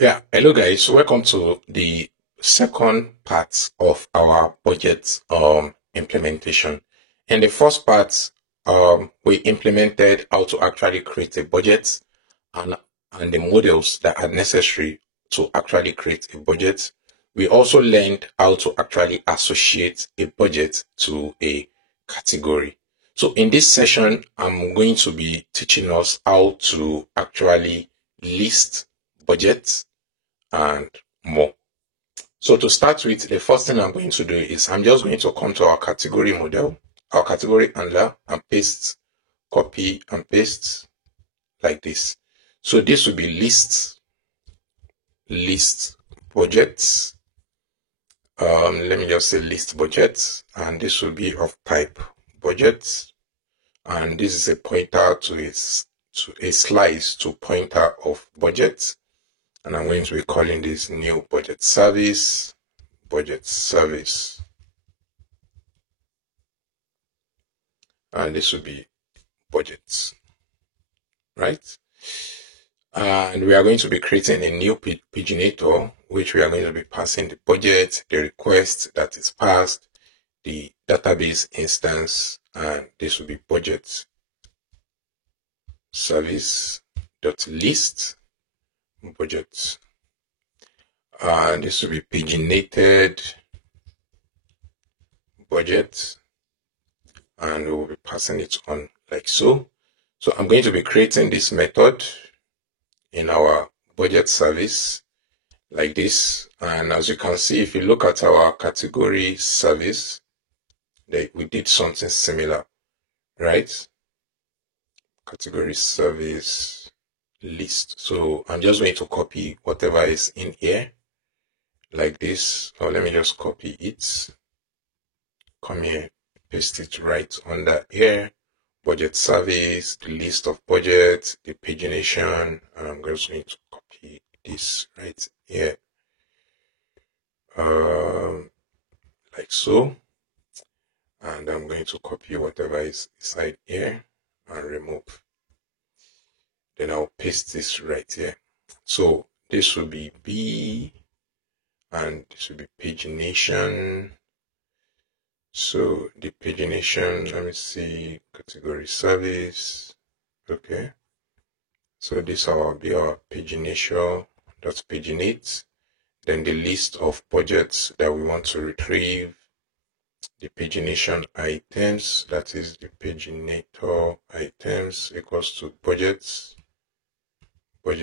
Yeah, hello guys. Welcome to the second part of our budget implementation. In the first part, we implemented how to actually create a budget and the models that are necessary to actually create a budget. We also learned how to actually associate a budget to a category. So in this session, I'm going to be teaching us how to actually list budgets and more. So to start with, the first thing I'm going to do is I'm just going to come to our category model, our category handler, and paste, copy and paste like this. So this will be list budgets. Let me just say list budgets, and this will be of type budgets. And this is a pointer to a slice to pointer of budgets. And I'm going to be calling this new budget service. And this will be budgets, right? And we are going to be creating a new paginator, which we are going to be passing the budget, the request that is passed, the database instance, and this will be budget service.list budget. And this will be paginated budget, and we'll be passing it on like so. So I'm going to be creating this method in our budget service like this. And as you can see, if you look at our category service, we did something similar, right? Category service list. So I'm just going to copy whatever is in here like this. Or let me just copy it. Come here, paste it right under here. Budget service, the list of budgets, the pagination, and I'm just going to copy this right here, like so. And I'm going to copy whatever is inside here and remove. Then I'll paste this right here. So this will be B, and this will be pagination. So the pagination, let me see, category service. Okay. So this will be our pagination.paginate. Then the list of budgets that we want to retrieve. The pagination items, that is the paginator items equals to budgets. And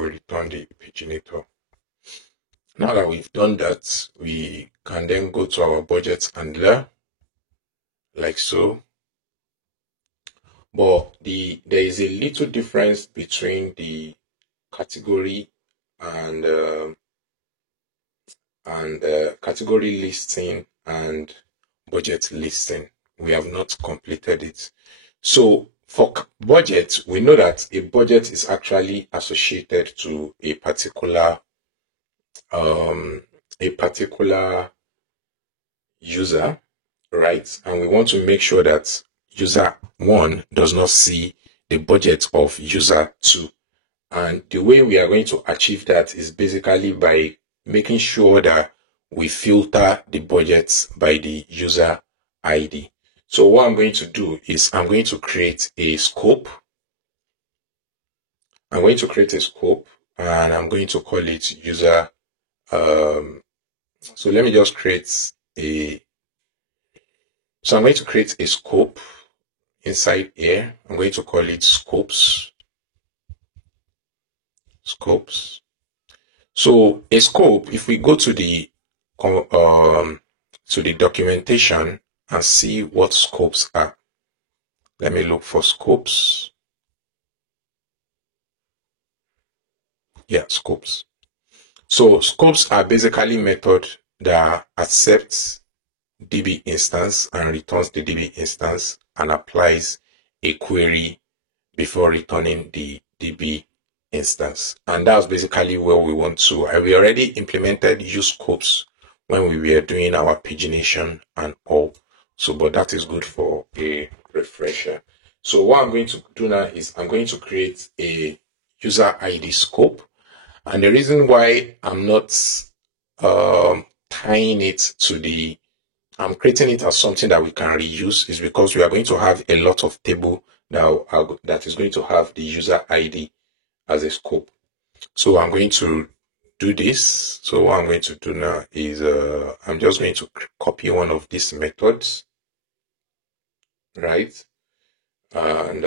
we return the paginator. Now that we've done that, we can then go to our budget handler, like so. But there is a little difference between the category and category listing and budget listing. We have not completed it. So for budget, we know that a budget is actually associated to a particular user, right? And we want to make sure that user 1 does not see the budget of user 2. And the way we are going to achieve that is basically by making sure that we filter the budgets by the user ID. So what I'm going to do is I'm going to create a scope. I'm going to create a scope and I'm going to call it user. So let me just create so I'm going to create a scope inside here. I'm going to call it scopes. So a scope, if we go to the documentation and see what scopes are. Let me look for scopes. Yeah, scopes. So scopes are basically methods that accepts DB instance and returns the DB instance and applies a query before returning the DB instance. And that's basically where we want to. We already implemented use scopes when we were doing our pagination and all. So, but that is good for a refresher. So what I'm going to do now is I'm going to create a user ID scope. And the reason why I'm not tying it to I'm creating it as something that we can reuse is because we are going to have a lot of table that is going to have the user ID as a scope. So I'm going to do this. So what I'm going to do now is I'm just going to copy one of these methods, right? And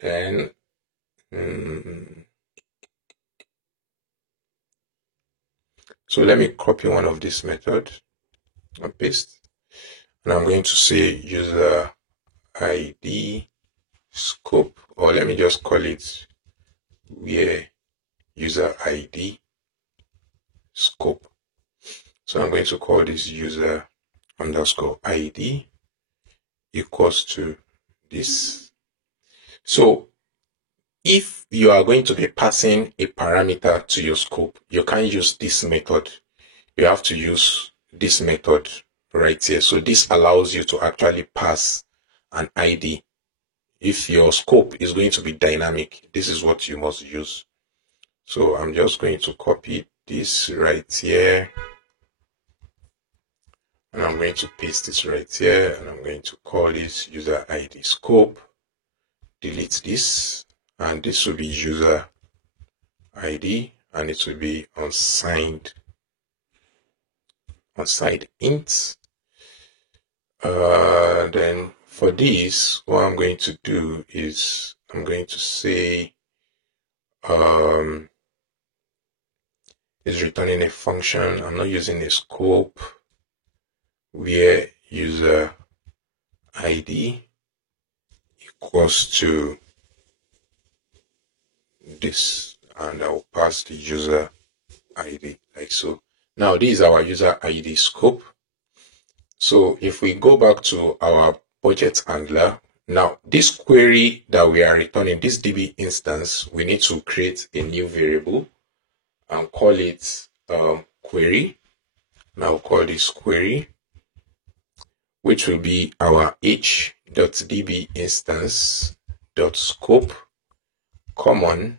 then so let me copy one of this method and paste, and I'm going to say user ID scope, or let me just call it where user ID scope. So I'm going to call this user underscore ID equals to this. So if you are going to be passing a parameter to your scope, you can't use this method. You have to use this method right here. So this allows you to actually pass an ID. If your scope is going to be dynamic, this is what you must use. So I'm just going to copy this right here, and I'm going to paste this right here, and I'm going to call this user ID scope. Delete this, and this will be user ID, and it will be unsigned int. Then for this, what I'm going to do is I'm going to say is returning a function. I'm not using a scope where user ID equals to this, and I'll pass the user ID like so. Now this is our user ID scope. So if we go back to our budget handler, now this query that we are returning, this DB instance, we need to create a new variable and call it query. Now call this query, which will be our h.db instance dot scope common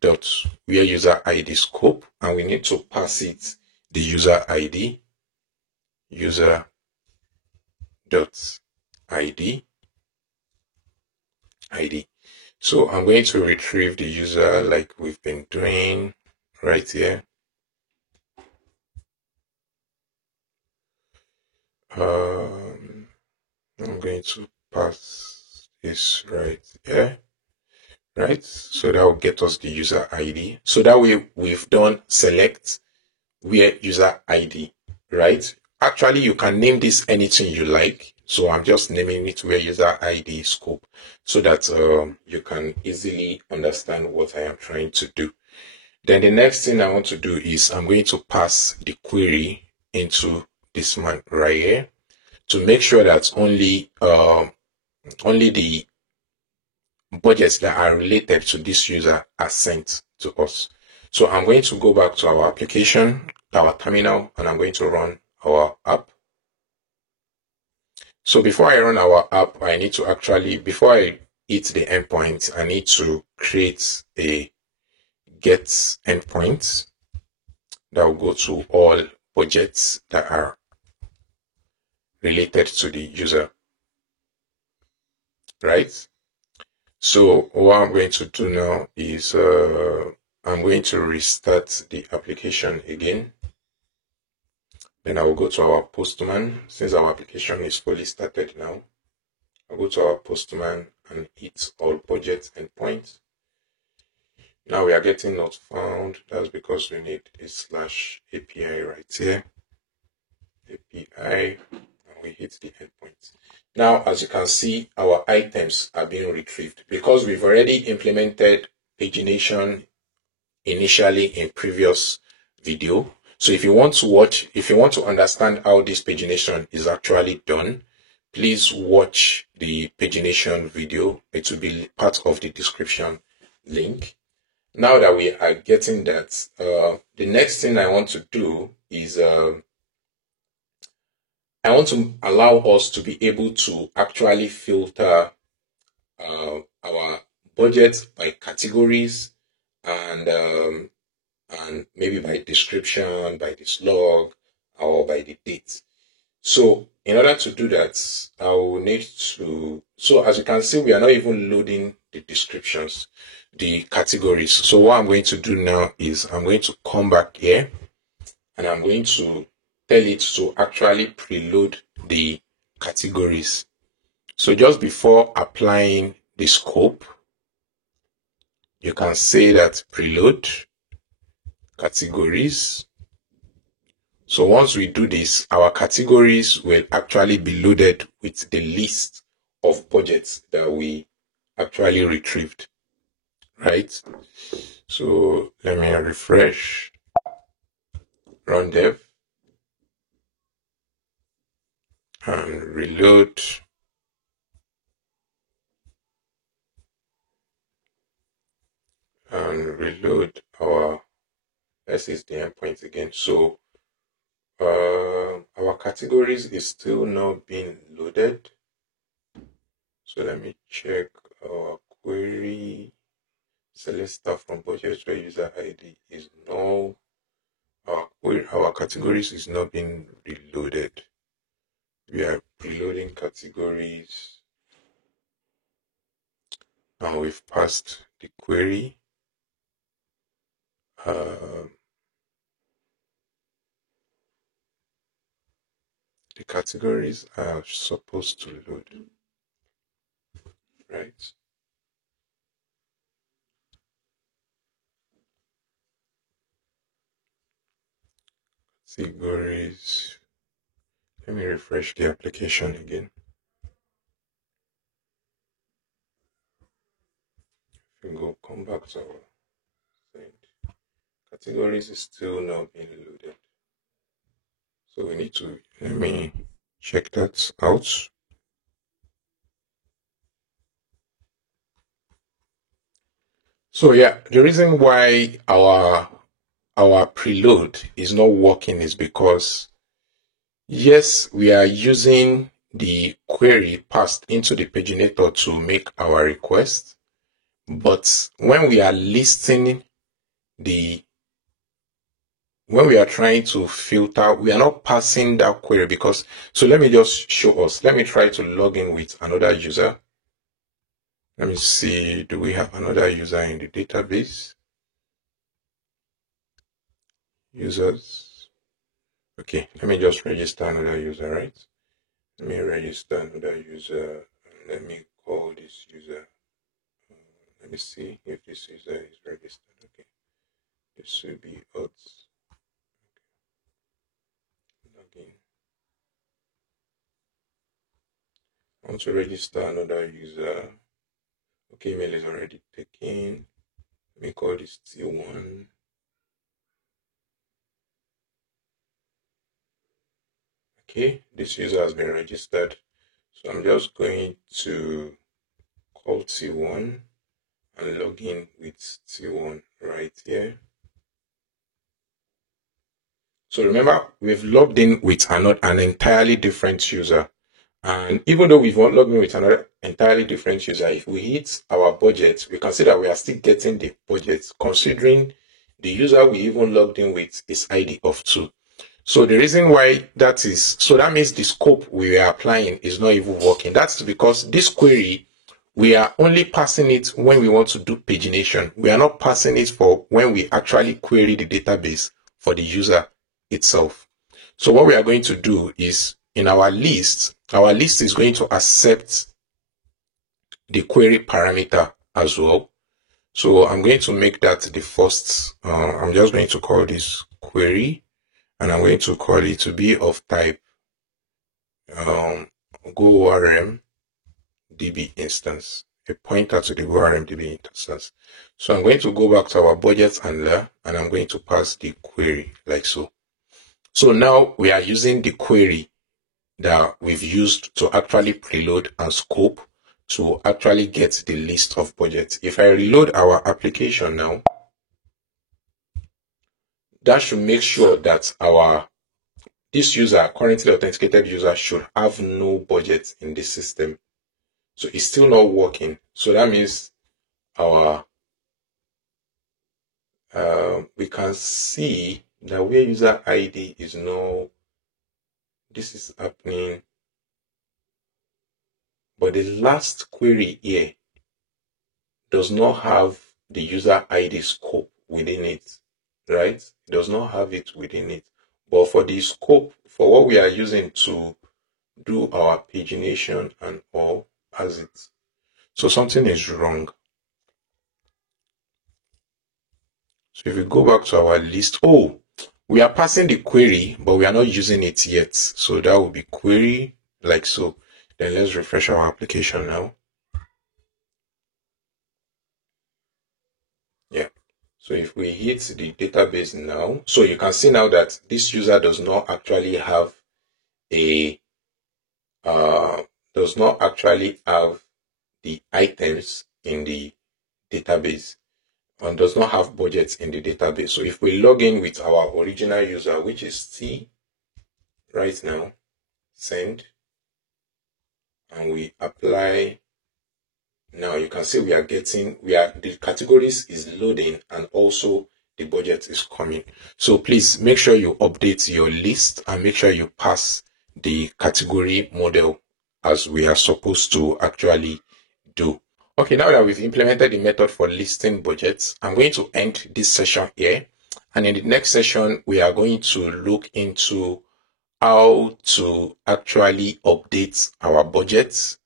dot where user ID scope, and we need to pass it the user ID user dot ID. So I'm going to retrieve the user like we've been doing right here. I'm going to pass this right here, right? So that will get us the user ID. So that way we've done select where user ID, right? Actually, you can name this anything you like. So I'm just naming it where user ID scope so that you can easily understand what I am trying to do. Then the next thing I want to do is I'm going to pass the query into this man right here to make sure that only the budgets that are related to this user are sent to us. So I'm going to go back to our application, our terminal, and I'm going to run our app. So before I run our app, I need to actually, before I hit the endpoint, I need to create a get endpoint that will go to all budgets that are related to the user, right? So what I'm going to do now is I'm going to restart the application again. Then I will go to our Postman. Since our application is fully started now, I'll go to our Postman and hit all budget endpoints. Now we are getting not found. That's because we need a /API right here. API, and we hit the endpoint. Now, as you can see, our items are being retrieved because we've already implemented pagination initially in previous video. So if you want to understand how this pagination is actually done, please watch the pagination video. It will be part of the description link. Now that we are getting that, the next thing I want to do is I want to allow us to be able to actually filter our budget by categories and maybe by description, by the slug, or by the date. So in order to do that, I will need to, so as you can see, we are not even loading the descriptions, the categories. So what I'm going to do now is I'm going to come back here and I'm going to tell it to actually preload the categories. So just before applying the scope, you can say that preload categories. So once we do this, our categories will actually be loaded with the list of budgets that we actually retrieved, right? So let me refresh, run dev, and reload. And reload our, let's use the endpoint again. So our categories is still not being loaded. So let me check our query. Select stuff from budget where user ID is null. Our categories is not being reloaded. We are preloading categories. Now we've passed the query. The categories are supposed to load, right? Categories. Let me refresh the application again. If we go, come back to our thing. Categories is still not being loaded. So we need to, let me check that out. So yeah, the reason why our preload is not working is because yes, we are using the query passed into the paginator to make our request, but when we are listing when we are trying to filter, we are not passing that query because, so let me just show us. Let me try to log in with another user. Let me see, do we have another user in the database? Users. Okay, let me just register another user, right? Let me register another user. Let me call this user. Let me see if this user is registered. Okay, this will be odds. Login. I want to register another user. Okay, email is already taken. Let me call this T1. Okay, this user has been registered. So I'm just going to call T1 and log in with T1 right here. So remember, we've logged in with an entirely different user. And even though we've logged in with another entirely different user, if we hit our budget, we can see that we are still getting the budget, considering the user we even logged in with is ID of 2. So the reason why that is, so that means the scope we are applying is not even working. That's because this query, we are only passing it when we want to do pagination. We are not passing it for when we actually query the database for the user itself. So what we are going to do is in our list is going to accept the query parameter as well. So I'm going to make that the first, I'm just going to call this query. And I'm going to call it to be of type GoORM DB instance, a pointer to the GoORM DB instance. So I'm going to go back to our budget handler and I'm going to pass the query like so. So now we are using the query that we've used to actually preload and scope to actually get the list of budgets. If I reload our application now, that should make sure that this user, currently authenticated user, should have no budget in the system. So it's still not working. So that means our we can see that where user ID is no, this is happening. But the last query here does not have the user ID scope within it, right? It does not have it within it. But for the scope, for what we are using to do our pagination and all, has it. So something is wrong. So if we go back to our list, oh, we are passing the query, but we are not using it yet. So that will be query like so. Then let's refresh our application now. Yeah. So if we hit the database now, so you can see now that this user does not actually have the items in the database and does not have budgets in the database. So if we log in with our original user, which is T right now, send, and we apply, now you can see the categories is loading and also the budget is coming. So please make sure you update your list and make sure you pass the category model as we are supposed to actually do. Okay, now that we've implemented the method for listing budgets, I'm going to end this session here. And in the next session, we are going to look into how to actually update our budgets,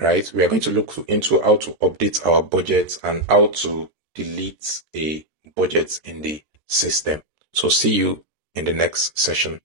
right? We are going to look into how to update our budgets and how to delete a budget in the system. So see you in the next session.